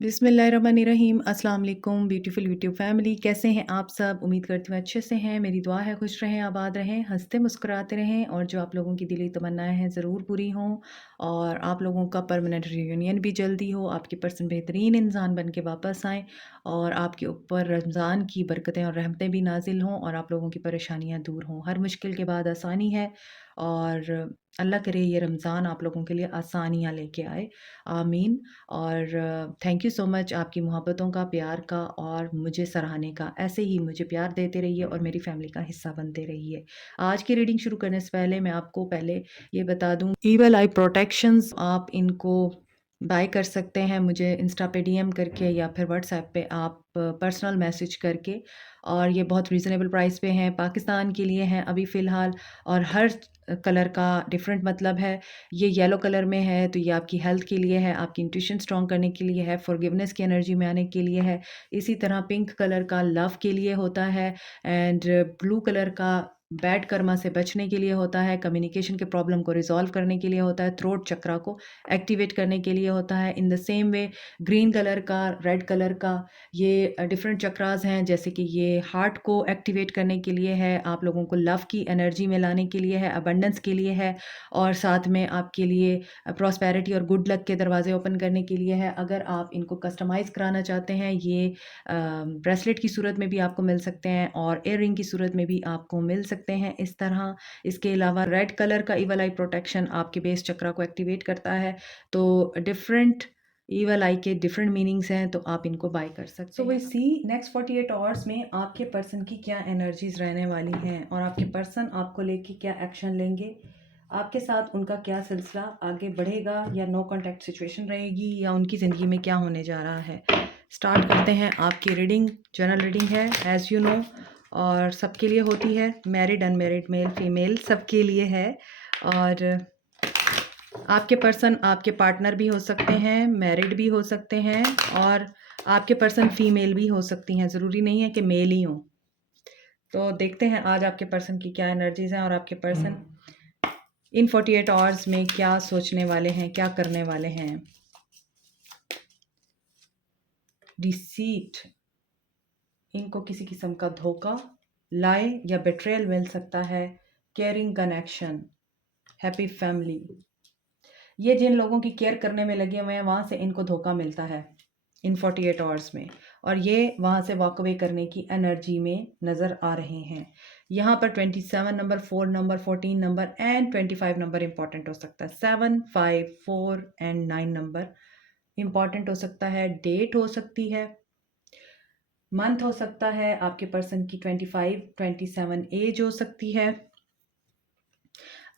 बिस्मिल्लाहिर्रहमानिर्रहीम। अस्सलाम वालेकुम ब्यूटीफुल यूट्यूब फैमिली, कैसे हैं आप सब? उम्मीद करती हूँ अच्छे से हैं। मेरी दुआ है खुश रहें, आबाद रहें, हंसते मुस्कुराते रहें और जो आप लोगों की दिली तमन्नाएं हैं ज़रूर पूरी हों और आप लोगों का परमानेंट रियूनियन भी जल्दी हो, आपके पर्सन बेहतरीन इंसान बन के वापस आएँ और आपके ऊपर रमज़ान की बरकतें और रहमतें भी नाजिल हों और आप लोगों की परेशानियाँ दूर हों। हर मुश्किल के बाद आसानी है और अल्लाह करे ये रमज़ान आप लोगों के लिए आसानियाँ लेके आए, आमीन। और थैंक यू सो मच आपकी मोहब्बतों का, प्यार का और मुझे सराहने का। ऐसे ही मुझे प्यार देते रहिए और मेरी फैमिली का हिस्सा बनते रहिए। आज की रीडिंग शुरू करने से पहले मैं आपको पहले ये बता दूँ, ईवल आई प्रोटेक्शंस आप इनको बाय कर सकते हैं मुझे इंस्टा पे डीएम करके या फिर व्हाट्सएप पे आप पर्सनल मैसेज करके, और ये बहुत रीज़नेबल प्राइस पे हैं। पाकिस्तान के लिए हैं अभी फ़िलहाल और हर कलर का डिफरेंट मतलब है। ये येलो कलर में है तो ये आपकी हेल्थ के लिए है, आपकी इंट्यूशन स्ट्रॉन्ग करने के लिए है, फॉरगिवनेस की एनर्जी में आने के लिए है। इसी तरह पिंक कलर का लव के लिए होता है एंड ब्लू कलर का बैड कर्मा से बचने के लिए होता है, कम्युनिकेशन के प्रॉब्लम को रिजॉल्व करने के लिए होता है, थ्रोट चक्रा को एक्टिवेट करने के लिए होता है। In the same way green colour का, रेड कलर का, ये डिफरेंट चक्रास हैं, जैसे कि ये हार्ट को एक्टिवेट करने के लिए है, आप लोगों को लव की एनर्जी में लाने के लिए है, अबंडेंस के लिए है और साथ में आपके लिए प्रॉस्पेरिटी और गुड लक के दरवाजे ओपन करने के लिए है। अगर आप इनको कस्टमाइज़ कराना चाहते हैं, ये ब्रेसलेट की सूरत में भी आपको मिल सकते हैं और एयर रिंग की सूरत में भी आपको मिल सकते हैं इस तरह। इसके अलावा रेड कलर का ईवल आई प्रोटेक्शन आपके बेस चक्रा को एक्टिवेट करता है। तो डिफरेंट ईवल आई के डिफरेंट मीनिंग्स हैं, तो आप इनको बाय कर सकते हैं। So we see next 48 hours में आपके पर्सन की क्या एनर्जीज रहने वाली हैं और आपके पर्सन आपको लेके क्या एक्शन लेंगे, आपके साथ उनका क्या सिलसिला आगे बढ़ेगा या नो कॉन्टैक्ट सिचुएशन रहेगी या उनकी ज़िंदगी में क्या होने जा रहा है। स्टार्ट करते हैं आपकी रीडिंग। जनरल रीडिंग है एज़ यू नो और सबके लिए होती है, मैरिड अनमैरिड मेल फीमेल सबके लिए है। और आपके पर्सन आपके पार्टनर भी हो सकते हैं, मैरिड भी हो सकते हैं और आपके पर्सन फीमेल भी हो सकती हैं, ज़रूरी नहीं है कि मेल ही हो। तो देखते हैं आज आपके पर्सन की क्या एनर्जीज हैं और आपके पर्सन इन 48 आवर्स में क्या सोचने वाले हैं, क्या करने वाले हैं। डिसीट, इनको किसी किस्म का धोखा, लाए या बेट्रेयल मिल सकता है। केयरिंग कनेक्शन, हैप्पी फैमिली, ये जिन लोगों की केयर करने में लगे हुए हैं वहाँ से इनको धोखा मिलता है इन 48 आवर्स में और ये वहाँ से वॉक अवे करने की एनर्जी में नज़र आ रहे हैं। यहाँ पर 27 number, 4 number, 14 number and 25 number important हो सकता है। 7, 5, 4 एंड 9 नंबर इंपॉर्टेंट हो सकता है। डेट हो सकती है, मंथ हो सकता है, आपके पर्सन की 25, 27 एज हो सकती है।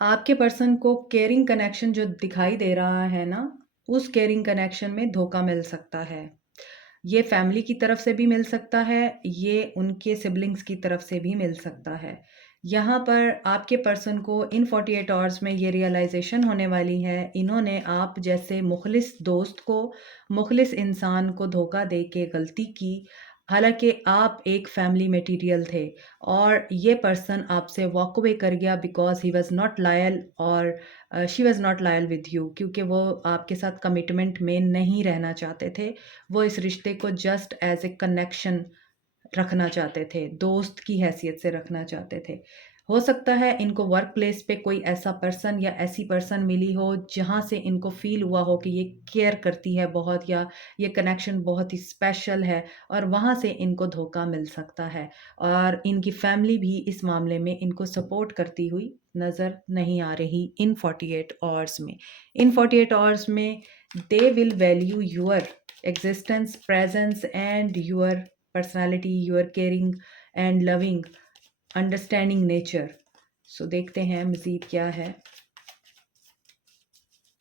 आपके पर्सन को केयरिंग कनेक्शन जो दिखाई दे रहा है ना, उस केयरिंग कनेक्शन में धोखा मिल सकता है। ये फैमिली की तरफ से भी मिल सकता है, ये उनके सिबलिंग्स की तरफ से भी मिल सकता है। यहाँ पर आपके पर्सन को इन 48 आवर्स में ये रियलाइजेशन होने वाली है, इन्होंने आप जैसे मुखलिस दोस्त को, मुखलिस इंसान को धोखा दे के गलती की। हालांकि आप एक फैमिली मटेरियल थे और ये पर्सन आपसे वॉक अवे कर गया because he was not loyal और she was not loyal with you, क्योंकि वो आपके साथ कमिटमेंट में नहीं रहना चाहते थे। वो इस रिश्ते को जस्ट एज ए कनेक्शन रखना चाहते थे, दोस्त की हैसियत से रखना चाहते थे। हो सकता है इनको वर्क प्लेस पे कोई ऐसा पर्सन या ऐसी पर्सन मिली हो जहाँ से इनको फील हुआ हो कि ये केयर करती है बहुत या ये कनेक्शन बहुत ही स्पेशल है और वहाँ से इनको धोखा मिल सकता है। और इनकी फैमिली भी इस मामले में इनको सपोर्ट करती हुई नज़र नहीं आ रही इन 48 आवर्स में। इन 48 आवर्स में they will value your existence, presence and your personality, your caring and loving, understanding nature. So देखते हैं मज़ीद क्या है।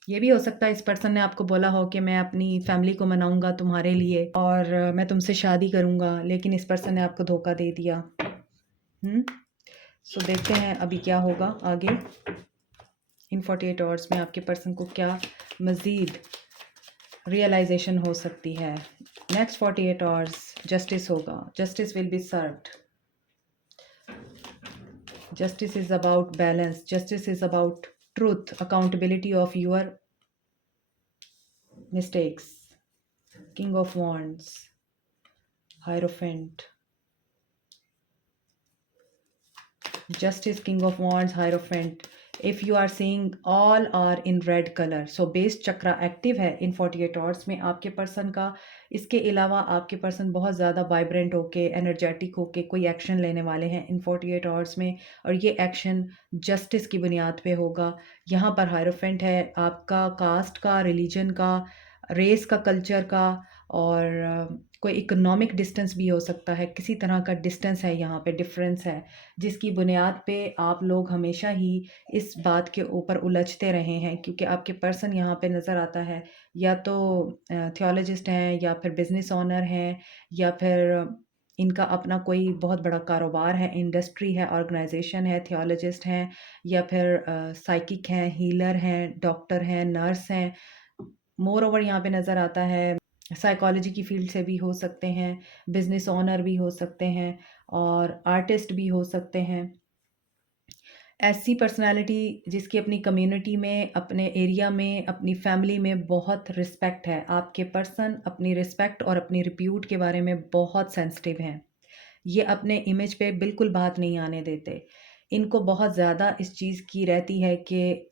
ये भी हो सकता है इस पर्सन ने आपको बोला हो कि मैं अपनी फैमिली को मनाऊंगा तुम्हारे लिए और मैं तुमसे शादी करूंगा, लेकिन इस पर्सन ने आपको धोखा दे दिया। सो देखते हैं अभी क्या होगा आगे। इन 48 आवर्स में आपके पर्सन को क्या मज़ीद रियलाइजेशन हो सकती है। नेक्स्ट 48 आवर्स जस्टिस होगा, justice will be served. Justice is about balance, justice is about truth, accountability of your mistakes. King of Wands, Hierophant, Justice, King of Wands, Hierophant. If you are seeing all are in red color, so base chakra active है इन 48 hours में आपके person का। इसके अलावा आपके person बहुत ज़्यादा vibrant होके एनर्जेटिक होके कोई एक्शन लेने वाले हैं इन 48 आवर्स में, और ये एक्शन जस्टिस की बुनियाद पे होगा। यहाँ पर हायरोफेंट है आपका कास्ट का, रिलीजन का, रेस का, कल्चर का, और कोई इकोनॉमिक डिस्टेंस भी हो सकता है। किसी तरह का डिस्टेंस है, यहाँ पे डिफरेंस है, जिसकी बुनियाद पे आप लोग हमेशा ही इस बात के ऊपर उलझते रहे हैं, क्योंकि आपके पर्सन यहाँ पे नज़र आता है या तो थियोलॉजिस्ट हैं, या फिर बिजनेस ओनर हैं, या फिर इनका अपना कोई बहुत बड़ा कारोबार है, इंडस्ट्री है, ऑर्गेनाइजेशन है, थियोलॉजिस्ट हैं, या फिर साइकिक हैं, हीलर हैं, डॉक्टर हैं, नर्स हैं। मोर ओवर यहाँ पे नज़र आता है साइकोलॉजी की फील्ड से भी हो सकते हैं, बिजनेस ओनर भी हो सकते हैं, और आर्टिस्ट भी हो सकते हैं। ऐसी पर्सनालिटी जिसकी अपनी कम्युनिटी में, अपने एरिया में, अपनी फैमिली में बहुत रिस्पेक्ट है। आपके पर्सन अपनी रिस्पेक्ट और अपनी रिप्यूट के बारे में बहुत सेंसिटिव हैं। ये अपने इमेज पे बिल्कुल बात नहीं आने देते। इनको बहुत ज़्यादा इस चीज़ की रहती है कि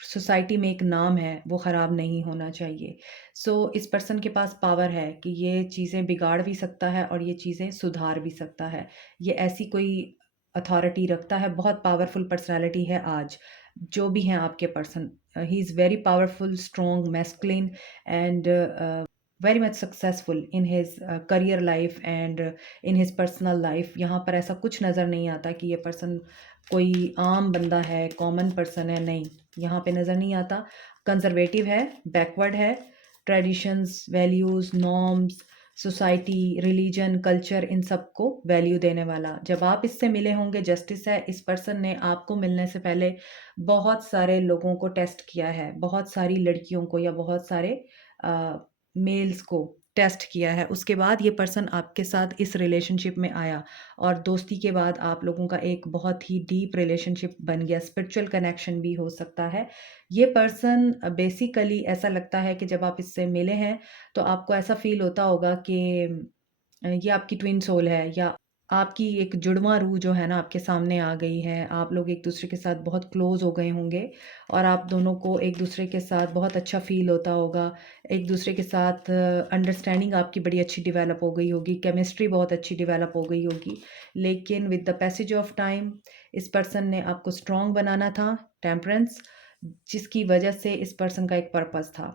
सोसाइटी में एक नाम है, वो ख़राब नहीं होना चाहिए। इस पर्सन के पास पावर है कि ये चीज़ें बिगाड़ भी सकता है और ये चीज़ें सुधार भी सकता है। ये ऐसी कोई अथॉरिटी रखता है, बहुत पावरफुल पर्सनैलिटी है आज। जो भी हैं आपके person, he is very powerful, strong, masculine, and very much successful in his career life and in his personal life. यहाँ पर ऐसा कुछ नज़र नहीं आता कि ये पर्सन कोई आम बंदा है, कॉमन पर्सन है, नहीं, यहाँ पे नज़र नहीं आता। कंजर्वेटिव है, बैकवर्ड है, traditions, values, norms, society, religion, culture, इन सब को वैल्यू देने वाला। जब आप इससे मिले होंगे, जस्टिस है, इस पर्सन ने आपको मिलने से पहले बहुत सारे लोगों को टेस्ट किया है, बहुत सारी लड़कियों को या बहुत सारे मेल्स को टेस्ट किया है। उसके बाद ये पर्सन आपके साथ इस रिलेशनशिप में आया, और दोस्ती के बाद आप लोगों का एक बहुत ही डीप रिलेशनशिप बन गया, स्पिरिचुअल कनेक्शन भी हो सकता है। ये पर्सन बेसिकली ऐसा लगता है कि जब आप इससे मिले हैं तो आपको ऐसा फील होता होगा कि ये आपकी ट्विन सोल है, या आपकी एक जुड़वां रूह जो है ना आपके सामने आ गई है। आप लोग एक दूसरे के साथ बहुत क्लोज हो गए होंगे, और आप दोनों को एक दूसरे के साथ बहुत अच्छा फील होता होगा। एक दूसरे के साथ अंडरस्टैंडिंग आपकी बड़ी अच्छी डेवलप हो गई होगी, केमिस्ट्री बहुत अच्छी डेवलप हो गई होगी। लेकिन with the passage of time इस पर्सन ने आपको स्ट्रॉन्ग बनाना था, टेम्परेंस, जिसकी वजह से इस पर्सन का एक पर्पस था।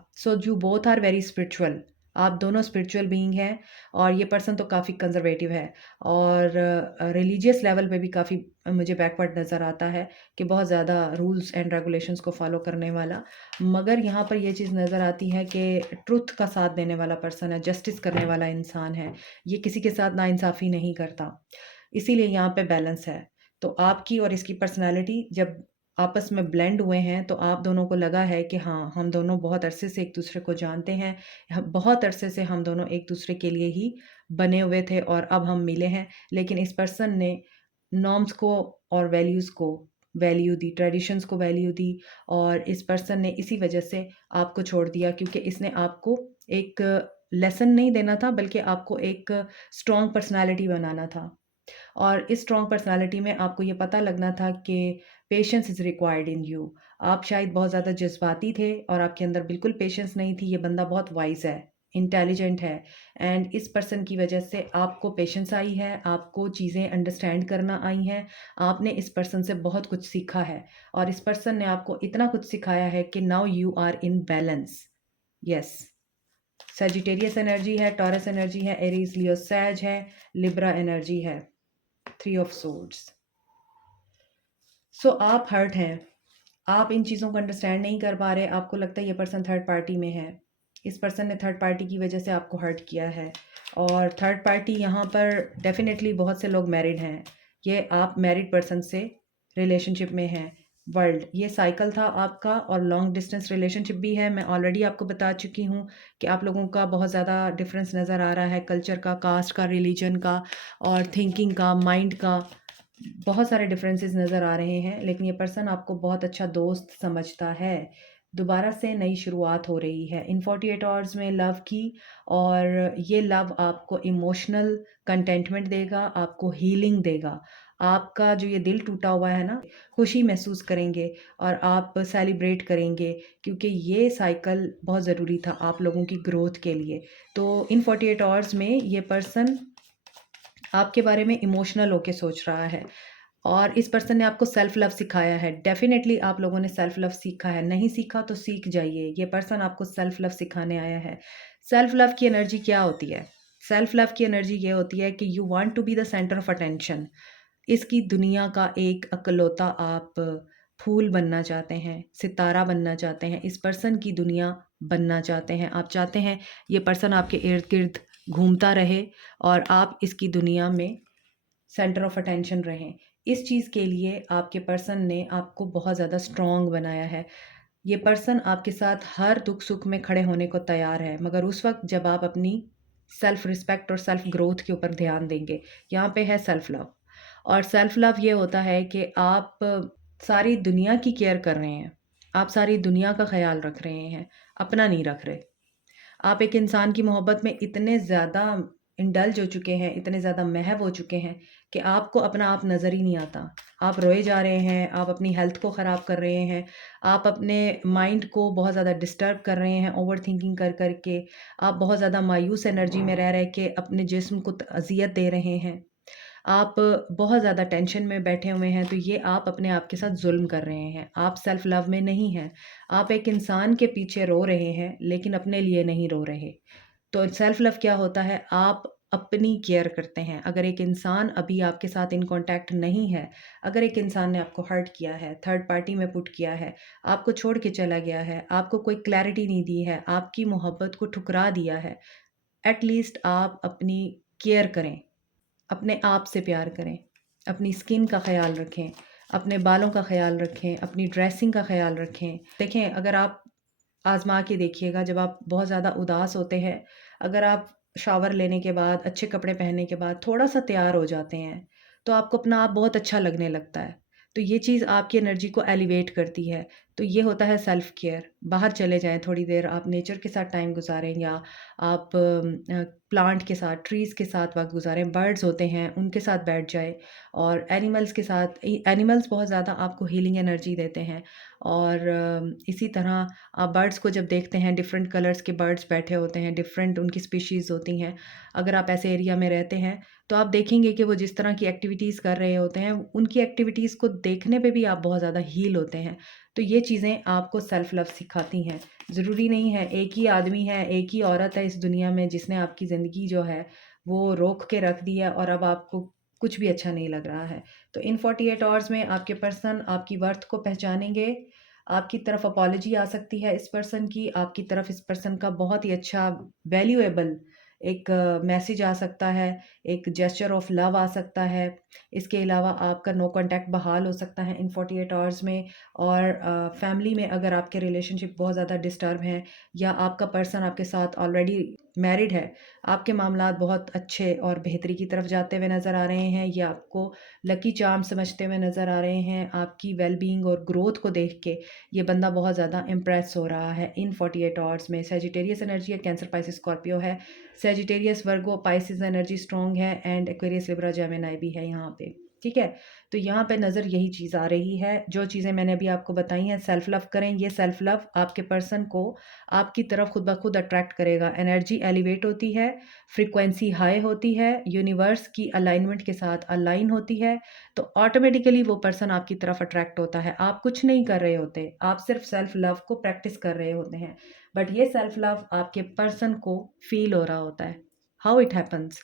You both are very spiritual, आप दोनों स्पिरिचुअल बीइंग हैं, और ये पर्सन तो काफ़ी कंजर्वेटिव है, और रिलीजियस लेवल पे भी काफ़ी मुझे बैकवर्ड नज़र आता है, कि बहुत ज़्यादा रूल्स एंड रेगुलेशंस को फॉलो करने वाला। मगर यहाँ पर ये चीज़ नज़र आती है कि ट्रुथ का साथ देने वाला पर्सन है, जस्टिस करने वाला इंसान है। ये किसी के साथ नाइंसाफ़ी नहीं करता, इसीलिए यहाँ पे बैलेंस है। तो आपकी और इसकी पर्सनैलिटी जब आपस में ब्लेंड हुए हैं, तो आप दोनों को लगा है कि हाँ, हम दोनों बहुत अरसे से एक दूसरे को जानते हैं। बहुत अरसे से हम दोनों एक दूसरे के लिए ही बने हुए थे, और अब हम मिले हैं। लेकिन इस पर्सन ने नॉर्म्स को और वैल्यूज़ को वैल्यू दी, ट्रेडिशंस को वैल्यू दी, और इस पर्सन ने इसी वजह से आपको छोड़ दिया, क्योंकि इसने आपको एक लेसन नहीं देना था, बल्कि आपको एक स्ट्रॉन्ग पर्सनैलिटी बनाना था। और इस स्ट्रॉन्ग पर्सनैलिटी में आपको ये पता लगना था कि patience is required in you. आप शायद बहुत ज़्यादा जज़्बाती थे, और आपके अंदर बिल्कुल पेशेंस नहीं थी। ये बंदा बहुत वाइज़ है, इंटेलिजेंट है, एंड इस पर्सन की वजह से आपको पेशेंस आई है, आपको चीज़ें अंडरस्टैंड करना आई हैं। आपने इस पर्सन से बहुत कुछ सीखा है, और इस पर्सन ने आपको इतना कुछ सिखाया है कि now you are in balance. Yes, Sagittarius energy है, टॉरस एनर्जी है, एरीज, लियो, सैज है, लिब्रा एनर्जी है, 3 ऑफ सोर्ड्स। आप हर्ट हैं, आप इन चीज़ों को अंडरस्टैंड नहीं कर पा रहे। आपको लगता है ये पर्सन थर्ड पार्टी में है। इस पर्सन ने थर्ड पार्टी की वजह से आपको हर्ट किया है, और थर्ड पार्टी यहाँ पर डेफिनेटली बहुत से लोग मैरिड हैं। ये आप मैरिड पर्सन से रिलेशनशिप में हैं। वर्ल्ड, ये साइकिल था आपका, और लॉन्ग डिस्टेंस रिलेशनशिप भी है। मैं ऑलरेडी आपको बता चुकी हूँ कि आप लोगों का बहुत ज़्यादा डिफरेंस नज़र आ रहा है, कल्चर का, कास्ट का, रिलीजन का, और थिंकिंग का, माइंड का, बहुत सारे डिफरेंसेस नज़र आ रहे हैं। लेकिन ये पर्सन आपको बहुत अच्छा दोस्त समझता है, दोबारा से नई शुरुआत हो रही है इन 48 आवर्स में लव की। और ये लव आपको इमोशनल कंटेंटमेंट देगा, आपको हीलिंग देगा। आपका जो ये दिल टूटा हुआ है ना, खुशी महसूस करेंगे और आप सेलिब्रेट करेंगे, क्योंकि ये साइकिल बहुत ज़रूरी था आप लोगों की ग्रोथ के लिए। तो इन 48 आवर्स में ये पर्सन आपके बारे में इमोशनल होके सोच रहा है और इस पर्सन ने आपको सेल्फ लव सिखाया है। डेफिनेटली आप लोगों ने सेल्फ लव सीखा है, नहीं सीखा तो सीख जाइए। ये पर्सन आपको सेल्फ लव सिखाने आया है। सेल्फ लव की एनर्जी क्या होती है? सेल्फ लव की एनर्जी ये होती है कि you want to be the centre of attention. इसकी दुनिया का एक अकलौता आप फूल बनना चाहते हैं, सितारा बनना चाहते हैं, इस पर्सन की दुनिया बनना चाहते हैं। आप चाहते हैं ये पर्सन आपके इर्द गिर्द घूमता रहे और आप इसकी दुनिया में सेंटर ऑफ अटेंशन रहें। इस चीज़ के लिए आपके पर्सन ने आपको बहुत ज़्यादा स्ट्रॉन्ग बनाया है। ये पर्सन आपके साथ हर दुख सुख में खड़े होने को तैयार है, मगर उस वक्त जब आप अपनी सेल्फ रिस्पेक्ट और सेल्फ ग्रोथ के ऊपर ध्यान देंगे। यहाँ पे है सेल्फ लव। और सेल्फ लव ये होता है कि आप सारी दुनिया की केयर कर रहे हैं, आप सारी दुनिया का ख्याल रख रहे हैं, अपना नहीं रख रहे। आप एक इंसान की मोहब्बत में इतने ज़्यादा इंडल्ज हो चुके हैं, इतने ज़्यादा महव हो चुके हैं कि आपको अपना आप नज़र ही नहीं आता। आप रोए जा रहे हैं, आप अपनी हेल्थ को ख़राब कर रहे हैं, आप अपने माइंड को बहुत ज़्यादा डिस्टर्ब कर रहे हैं ओवर थिंकिंग कर कर के। आप बहुत ज़्यादा मायूस एनर्जी में रह रह के अपने जिस्म को अज़ियत दे रहे हैं। आप बहुत ज़्यादा टेंशन में बैठे हुए हैं, तो ये आप अपने आप के साथ ज़ुल्म कर रहे हैं। आप सेल्फ लव में नहीं हैं। आप एक इंसान के पीछे रो रहे हैं, लेकिन अपने लिए नहीं रो रहे। तो सेल्फ लव क्या होता है? आप अपनी केयर करते हैं। अगर एक इंसान अभी आपके साथ इन कॉन्टैक्ट नहीं है, अगर एक इंसान ने आपको हर्ट किया है, थर्ड पार्टी में पुट किया है, आपको छोड़ के चला गया है, आपको कोई क्लैरिटी नहीं दी है, आपकी मोहब्बत को ठुकरा दिया है, एट लीस्ट आप अपनी केयर करें, अपने आप से प्यार करें, अपनी स्किन का ख़्याल रखें, अपने बालों का ख़्याल रखें, अपनी ड्रेसिंग का ख़्याल रखें। देखें, अगर आप आज़मा के देखिएगा, जब आप बहुत ज़्यादा उदास होते हैं, अगर आप शावर लेने के बाद, अच्छे कपड़े पहनने के बाद थोड़ा-सा तैयार हो जाते हैं, तो आपको अपना आप बहुत अच्छा लगने लगता है। तो ये चीज़ आपकी एनर्जी को एलिवेट करती है। तो ये होता है सेल्फ केयर। बाहर चले जाएँ थोड़ी देर, आप नेचर के साथ टाइम गुज़ारें या आप प्लांट के साथ, ट्रीज़ के साथ वक़्त गुज़ारें। बर्ड्स होते हैं, उनके साथ बैठ जाएँ और एनिमल्स के साथ। एनिमल्स बहुत ज़्यादा आपको हीलिंग एनर्जी देते हैं। और इसी तरह आप बर्ड्स को जब देखते हैं, डिफरेंट कलर्स के बर्ड्स बैठे होते हैं, डिफरेंट उनकी स्पीशीज़ होती हैं। अगर आप ऐसे एरिया में रहते हैं, तो आप देखेंगे कि वो जिस तरह की एक्टिविटीज़ कर रहे होते हैं, उनकी एक्टिविटीज़ को देखने पे भी आप बहुत ज़्यादा हील होते हैं। तो ये चीज़ें आपको सेल्फ लव सिखाती हैं। ज़रूरी नहीं है एक ही आदमी है, एक ही औरत है इस दुनिया में जिसने आपकी ज़िंदगी जो है वो रोक के रख दी है और अब आपको कुछ भी अच्छा नहीं लग रहा है। तो इन 48 आवर्स में आपके पर्सन आपकी वर्थ को पहचानेंगे। आपकी तरफ अपॉलजी आ सकती है इस पर्सन की, आपकी तरफ इस पर्सन का बहुत ही अच्छा वैल्यूएबल एक मैसेज आ सकता है, एक जेस्चर ऑफ लव आ सकता है। इसके अलावा आपका नो कॉन्टैक्ट बहाल हो सकता है इन 48 आवर्स में। और फैमिली में अगर आपके रिलेशनशिप बहुत ज़्यादा डिस्टर्ब हैं या आपका पर्सन आपके साथ ऑलरेडी मैरिड है, आपके मामलात बहुत अच्छे और बेहतरी की तरफ जाते हुए नज़र आ रहे हैं, या आपको लकी चार्म समझते हुए नज़र आ रहे हैं, आपकी वेलबींग और ग्रोथ को देख के ये बंदा बहुत ज़्यादा इम्प्रेस हो रहा है इन 48 आवर्स में। सेजिटेरियस एनर्जी है, कैंसर, पाइसिस, स्कॉर्पियो है। सेजिटेरियस, वर्गो, पाइसिस एनर्जी स्ट्रॉन्ग है एंड एक्वेरियस, लिब्रा, जेमिनी भी है यहाँ पे। ठीक है, तो यहाँ पे नज़र यही चीज़ आ रही है। जो चीज़ें मैंने अभी आपको बताई हैं, सेल्फ लव करें। ये सेल्फ लव आपके पर्सन को आपकी तरफ खुद ब खुद अट्रैक्ट करेगा। एनर्जी एलिवेट होती है, फ्रीक्वेंसी हाई होती है, यूनिवर्स की अलाइनमेंट के साथ अलाइन होती है, तो ऑटोमेटिकली वो पर्सन आपकी तरफ अट्रैक्ट होता है। आप कुछ नहीं कर रहे होते, आप सिर्फ सेल्फ लव को प्रैक्टिस कर रहे होते हैं, बट ये सेल्फ लव आपके पर्सन को फील हो रहा होता है। How it happens?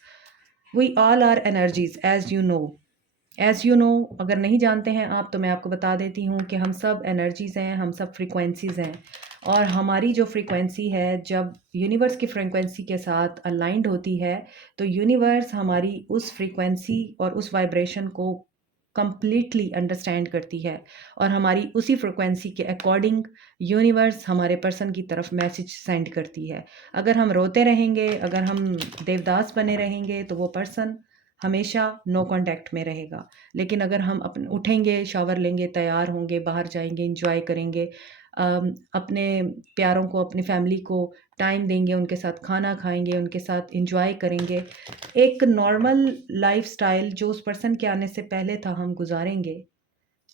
We all are energies, as you know. As you know, अगर नहीं जानते हैं आप तो मैं आपको बता देती हूँ कि हम सब एनर्जीज़ हैं, हम सब फ्रीक्वेंसीज़ हैं। और हमारी जो फ्रीक्वेंसी है, जब यूनिवर्स की फ्रीक्वेंसी के साथ अलाइंड होती है, तो यूनिवर्स हमारी उस फ्रीक्वेंसी और उस वाइब्रेशन को कंप्लीटली अंडरस्टैंड करती है और हमारी उसी फ्रीक्वेंसी के अकॉर्डिंग यूनिवर्स हमारे पर्सन की तरफ मैसेज सेंड करती है। अगर हम रोते रहेंगे, अगर हम देवदास बने रहेंगे, तो वो पर्सन हमेशा नो कांटेक्ट में रहेगा। लेकिन अगर हम उठेंगे, शावर लेंगे, तैयार होंगे, बाहर जाएंगे, इंजॉय करेंगे, अपने प्यारों को, अपनी फैमिली को टाइम देंगे, उनके साथ खाना खाएँगे, उनके साथ एन्जॉय करेंगे। एक नॉर्मल लाइफ़स्टाइल जो उस पर्सन के आने से पहले था हम गुज़ारेंगे,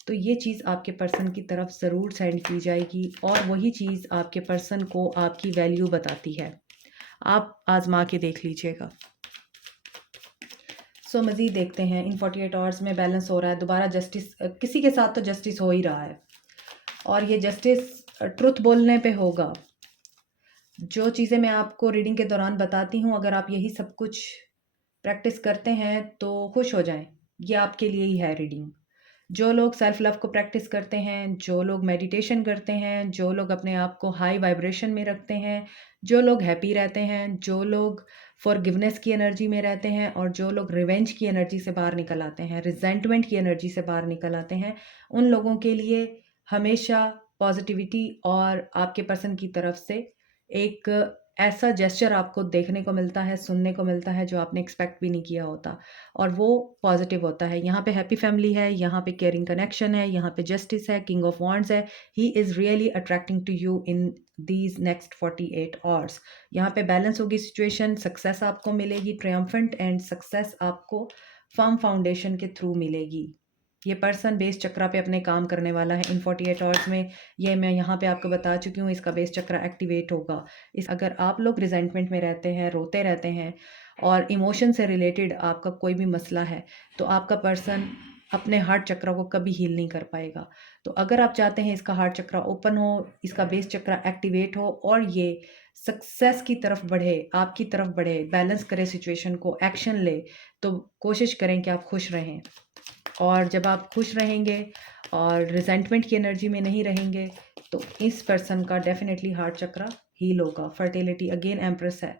तो ये चीज़ आपके पर्सन की तरफ ज़रूर सेंड की जाएगी और वही चीज़ आपके पर्सन को आपकी वैल्यू बताती है। आप आज़मा के देख लीजिएगा। सो मज़ीद देखते हैं, इन 48 आवर्स में बैलेंस हो रहा है, दोबारा जस्टिस किसी के साथ तो जस्टिस हो ही रहा है और ये जस्टिस ट्रुथ बोलने पे होगा। जो चीज़ें मैं आपको रीडिंग के दौरान बताती हूँ, अगर आप यही सब कुछ प्रैक्टिस करते हैं तो खुश हो जाएँ, ये आपके लिए ही है रीडिंग। जो लोग सेल्फ लव को प्रैक्टिस करते हैं, जो लोग मेडिटेशन करते हैं, जो लोग अपने आप को हाई वाइब्रेशन में रखते हैं, जो लोग हैप्पी रहते हैं, जो लोग फॉरगिवनेस की एनर्जी में रहते हैं और जो लोग रिवेंज की एनर्जी से बाहर निकल आते हैं, रिजेंटमेंट की एनर्जी से बाहर निकल आते हैं, उन लोगों के लिए हमेशा पॉजिटिविटी और आपके पर्सन की तरफ से एक ऐसा जेस्चर आपको देखने को मिलता है, सुनने को मिलता है जो आपने एक्सपेक्ट भी नहीं किया होता और वो पॉजिटिव होता है। यहाँ पे हैप्पी फैमिली है, यहाँ पे केयरिंग कनेक्शन है, यहाँ पे जस्टिस है, किंग ऑफ वांड्स है। He is really attracting to you in these next 48 hours. यहाँ पे बैलेंस होगी सिचुएशन, सक्सेस आपको मिलेगी, ट्रियम्फेंट एंड सक्सेस आपको फर्म फाउंडेशन के थ्रू मिलेगी। ये पर्सन बेस चक्रा पे अपने काम करने वाला है इन 48 आवर्स में। ये मैं यहाँ पे आपको बता चुकी हूँ, इसका बेस चक्रा एक्टिवेट होगा। इस अगर आप लोग रिजेंटमेंट में रहते हैं, रोते रहते हैं और इमोशन से रिलेटेड आपका कोई भी मसला है, तो आपका पर्सन अपने हार्ट चक्रा को कभी हील नहीं कर पाएगा। तो अगर आप चाहते हैं इसका हार्ट चक्रा ओपन हो, इसका बेस चक्रा एक्टिवेट हो और ये सक्सेस की तरफ बढ़े, आपकी तरफ बढ़े, बैलेंस करे सिचुएशन को, एक्शन ले, तो कोशिश करें कि आप खुश रहें। और जब आप खुश रहेंगे और रिजेंटमेंट की एनर्जी में नहीं रहेंगे, तो इस पर्सन का डेफिनेटली हार्ट चक्रा हील होगा। फर्टिलिटी अगेन एम्प्रेस है,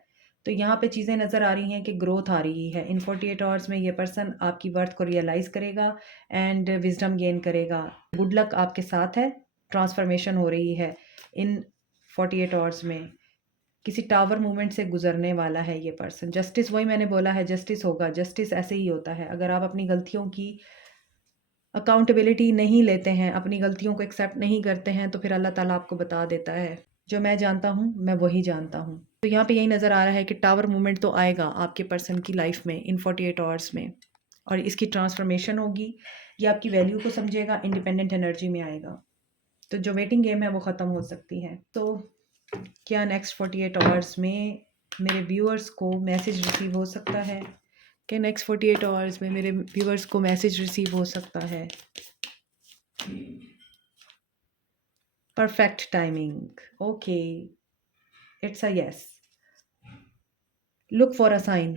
तो यहाँ पे चीज़ें नज़र आ रही हैं कि ग्रोथ आ रही है। इन 48 आवर्स में ये पर्सन आपकी वर्थ को रियलाइज़ करेगा एंड विजडम गेन करेगा। गुड लक आपके साथ है, ट्रांसफॉर्मेशन हो रही है इन 48 आवर्स में। किसी टावर मूवमेंट से गुजरने वाला है ये पर्सन। जस्टिस, वही मैंने बोला है, जस्टिस होगा। जस्टिस ऐसे ही होता है, अगर आप अपनी गलतियों की अकाउंटेबिलिटी नहीं लेते हैं, अपनी गलतियों को एक्सेप्ट नहीं करते हैं, तो फिर अल्लाह ताला आपको बता देता है, जो मैं जानता हूँ मैं वही जानता हूँ। तो यहाँ पे यही नज़र आ रहा है कि टावर मूवमेंट तो आएगा आपके पर्सन की लाइफ में इन 48 आवर्स में और इसकी ट्रांसफॉर्मेशन होगी। ये आपकी वैल्यू को समझेगा, इंडिपेंडेंट एनर्जी में आएगा। तो जो वेटिंग गेम है वो ख़त्म हो सकती है। तो क्या नेक्स्ट 48 आवर्स में मेरे व्यूअर्स को मैसेज रिसीव हो सकता है? कि नेक्स्ट 48 आवर्स में मेरे व्यूअर्स को मैसेज रिसीव हो सकता है? Perfect timing, okay, it's a yes. Look for a sign,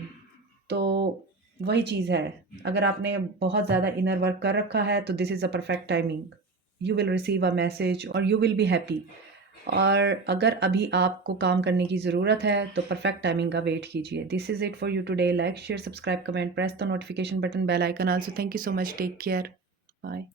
तो वही चीज़ है। अगर आपने बहुत ज़्यादा इनर वर्क कर रखा है तो this is a perfect timing. You will receive a message और यू विल बी हैप्पी। और अगर अभी आपको काम करने की ज़रूरत है तो परफेक्ट टाइमिंग का वेट कीजिए। This is it for you today. Like, share, subscribe, comment, press the notification button, bell icon also. Thank you so much, take care, bye.